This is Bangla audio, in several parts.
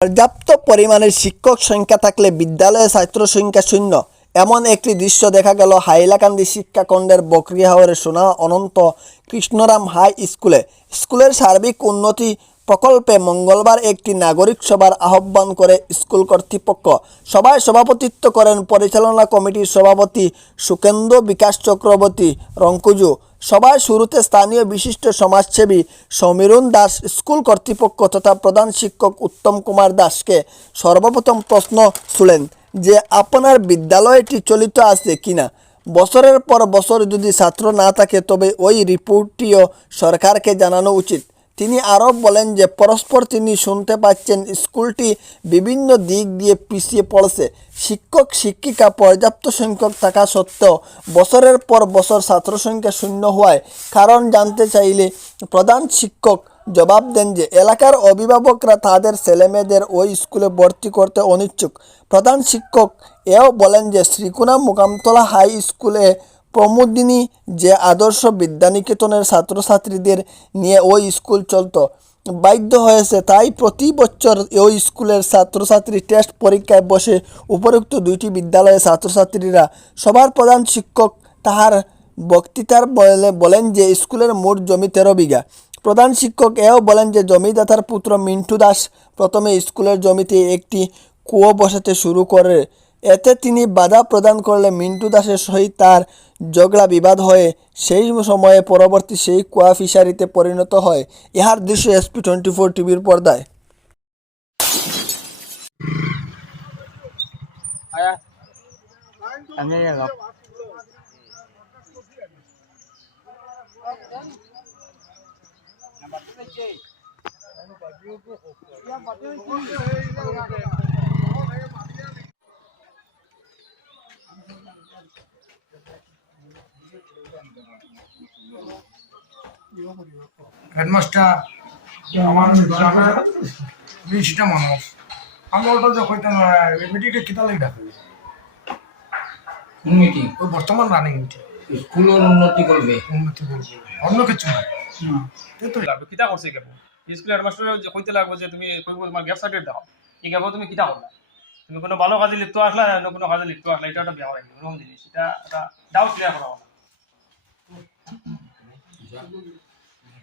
পর্যাপ্ত পরিমাণের শিক্ষক সংখ্যা থাকলে বিদ্যালয়ে ছাত্র সংখ্যা শূন্য। এমন একটি দৃশ্য দেখা গেল হাইলাকান্দি শিক্ষাখণ্ডের বকরিহাওয়ারে সোনা অনন্ত কৃষ্ণরাম হাই স্কুলে। স্কুলের সার্বিক উন্নতি প্রকল্পে মঙ্গলবার একটি নাগরিক সভার আহ্বান করে স্কুল কর্তৃপক্ষ। সভায় সভাপতিত্ব করেন পরিচালনা কমিটির সভাপতি সুকেন্দ্র বিকাশ চক্রবর্তী রঙ্কুজু সভায় শুরুতে স্থানীয় বিশিষ্ট সমাজসেবী সমীরণ দাস, স্কুল কর্তৃপক্ষ তথা প্রধান শিক্ষক উত্তম কুমার দাসকে সর্বপ্রথম প্রশ্ন ছুলেন যে, আপনার বিদ্যালয়টি চলিত আছে কিনা বছরের পর বছর যদি ছাত্র না থাকে, তবে ওই রিপোর্টটিও সরকারকে জানানো উচিত। তিনি আরও বলেন যে পরস্পর তিনি শুনতে পাচ্ছেন স্কুলটি বিভিন্ন দিক দিয়ে পিছিয়ে পড়ছে। শিক্ষক, শিক্ষিকা পর্যাপ্ত সংখ্যক থাকা সত্ত্বেও বছরের পর বছর ছাত্র সংখ্যা শূন্য হওয়ায় কারণ জানতে চাইলে প্রধান শিক্ষক জবাব দেন যে এলাকার অভিভাবকরা তাদের ছেলেমেয়েদের ওই স্কুলে ভর্তি করতে অনিচ্ছুক। প্রধান শিক্ষক এও বলেন যে শ্রীকুনা মোকামতলা হাই স্কুলে প্রমোদিনী যে আদর্শ বিদ্যানিকেতনের ছাত্রছাত্রীদের নিয়ে ওই স্কুল চলত, বাধ্য হয়েছে তাই প্রতি বছর ওই স্কুলের ছাত্রছাত্রী টেস্ট পরীক্ষায় বসে উপরোক্ত দুইটি বিদ্যালয়ের ছাত্রছাত্রীরা সবার প্রধান শিক্ষক তাহার বক্তৃতার বলে বলেন যে স্কুলের মোট জমি তেরো বিঘা। প্রধান শিক্ষক এও বলেন যে জমিদাতার পুত্র মিন্টু দাস প্রথমে স্কুলের জমিতে একটি কুয়ো বসাতে শুরু করে। এতে তিনি বাধা প্রদান করলে মিন্টু দাসের সহিত তার ঝগড়া বিবাদ হয়ে সেই সময়ে পরবর্তী সেই কুয়া ফিশারিতে পরিণত হয়। ইহার দৃশ্য এসপি টোয়েন্টি ফোর টিভির পর্দায়। হেডমাস্টার আমার গ্রামের বিশটা মানুষ আমি ওটা যে কইতাম মিটিংটা কিতা লাগি ডাকে কোন মিটিং ওই বর্তমান রানিং মিটিং স্কুলের উন্নতি করবে। উন্নতি করবে। অন্য কিছু না। তো লাগবে কিতা করছে কেবো স্কুল হেডমাস্টার যে কইতে লাগবে যে তুমি কইব তোমার গ্যাপ সার্টিফিকেট দাও। এই তুমি কিতা করলা তুমি কোনো ভালো কাজে লিপ্ত আসলা না কোনো কাজে লিপ্ত আসলা এটা একটা বিয়া রাখবে এরকম জিনিস এটা একটা ডাউট ক্লিয়ার করা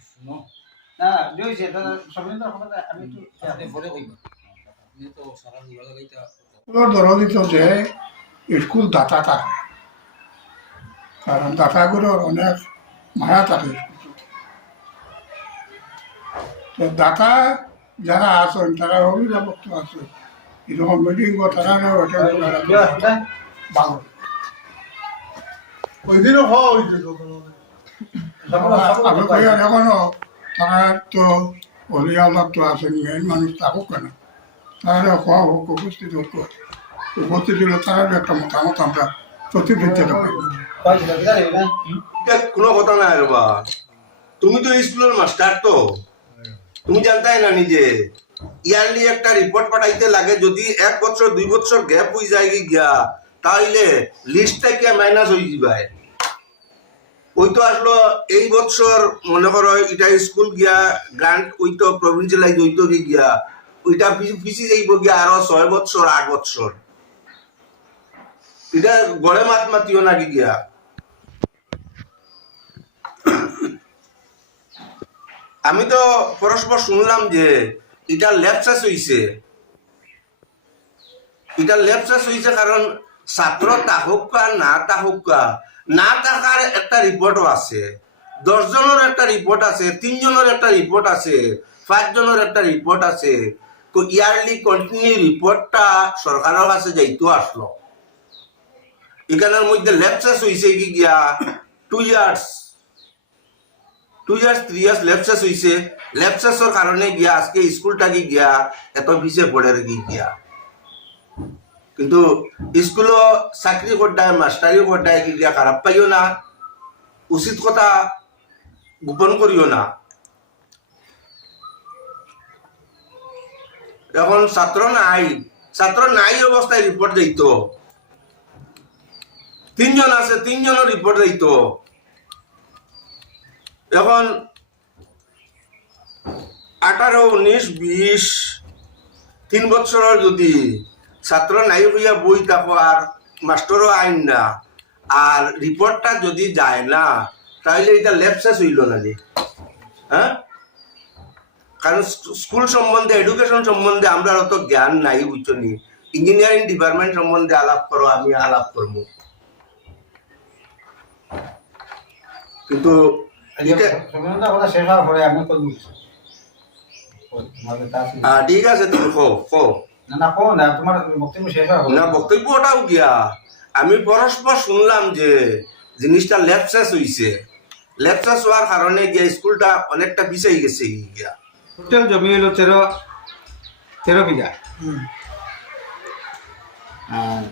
শুনো না জয়ছে তো আমি একটু পরে কইবা তো সারা নিবা লাগাইতা স্কুলের দরদিত যে স্কুল দাতা থাকে কারণ দাতাগুলোর অনেক মায়া থাকে তো দাতা যারা আছেন তারা অভিভাবক তো আছে এরকম মিটিং বা তারা অ্যাটেন্ড ভালো ওই দিনও হওয়া হয়েছিল আমি কই এখনও তারা তো তো মেন মানুষ থাকুক কেন? তারা হওয়া হোক উপস্থিত হোক উপস্থিত হলে তারা একটা মতামত আমরা কোনো কথা নাই রবা তুমি তো স্কুলের মাস্টার তো। তুমি জানতাই না নিজে। ইয়ারলি একটা রিপোর্ট পাঠাইতে লাগে, যদি এক বছর, দুই বছর গ্যাপ হয়ে যায় কি গিয়া, তাইলে লিস্ট থেকে মাইনাস হয়ে যাবে ওই তো আসলো, এই বছর মনে করো এটা স্কুল গিয়া গ্রান্ট ওই তো প্রভিন্সিয়ালাইজ হইতো কি গিয়া, ওইটা পিছি যাইব গিয়া আরও ছয় বছর, আট বছর। এটা গড়ে মাত মাতিও নাকি গিয়া। আমি তো পরস্পর শুনলাম যে এটা ল্যাপসাস হইছে এটা ল্যাপসাস হইছে কারণ ছাত্র তাহকা না তাহকা না থাকার একটা রিপোর্টও আছে। দশজনের একটা রিপোর্ট আছে তিনজনের একটা রিপোর্ট আছে পাঁচজনের একটা রিপোর্ট আছে। ইয়ারলি কন্টিনিউ রিপোর্টটা সরকারের কাছে যাইতো আসলো এখানের মধ্যে ল্যাপসাস হইছে কি গিয়া two years two years three years lapses হইছে। ল্যাপসাসের কারণে গিয়া, আজকে স্কুলটাকে গিয়া, এত পিছিয়ে পড়ে রেখে গিয়া। কিন্তু স্কুলও চাকরি করতায় মাস্টারি করতায় কি গিয়া খারাপ পাইও না। উচিত কথা গোপন করিও না। এখন ছাত্র নাই ছাত্র নাই অবস্থায় রিপোর্ট দিত। তিনজন আছে তিনজনের রিপোর্ট দিত। এখন আঠারো, উনিশ, বিশ, তিন বছরের যদি ছাত্র নাই হইয়া বই থাকো আর মাস্টারও আইন না, আর রিপোর্টটা যদি যায় না তাহলে এটা লেপসেস হইল না হ্যাঁ? কারণ স্কুল সম্বন্ধে, এডুকেশন সম্বন্ধে আমরা অত জ্ঞান নাই বুঝছনি। ইঞ্জিনিয়ারিং ডিপার্টমেন্ট সম্বন্ধে আলাপ করো, আমি আলাপ করব। কিন্তু ঠিক আছে। তুমি কো কো না তোমার বক্তব্য শেষ হওয়ার পরে। না বক্তব্যটাও গিয়া আমি পরস্পর শুনলাম যে জিনিসটা ল্যাপসাস হইছে। ল্যাপসাস হওয়ার কারণে গিয়া স্কুলটা অনেকটা পিছাই গেছে গিয়া। টোটাল জমি হলো তেরো তেরো বিঘা। আর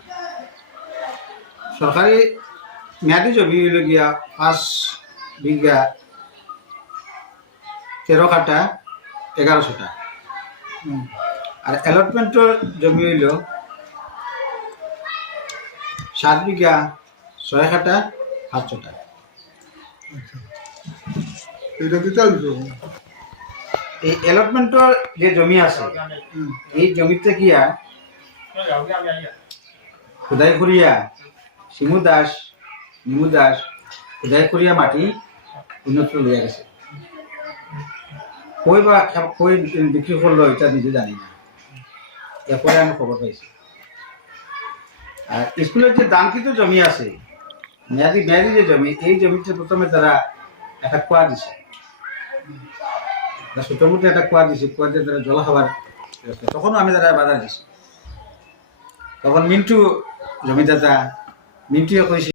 সরকারি মেয়াদি জমি হইল গিয়া পাঁচ বিঘা তেরো কাটা এগারোশোটা আর অ্যালটমেন্টের জমি হইল সাত বিঘা ছয় কাটা কি চাইছো এই অ্যালটমেন্টের যে জমি আছে এই জমিতে গিয়া খোদাই করিয়া শিমু দাস নিমু দাস খোদাই করিয়া মাটি কই বা কই বিক্রি এটা নিজে জানি না। এরপরে আমি খবর পাইছি। আর স্কুলের যে জমি আছে, মেয়াদি মেয়াদি যে জমি, এই জমিতে প্রথমে তারা একটা কুয়া দিছে। ছোট মোটো একটা কুয়া দিছে কুয়া দিয়ে তারা জল খাবার তখনও আমি তারা বাধা দিছি। তখন মিন্টু জমিদাতা মিন্টুয়ে কইছে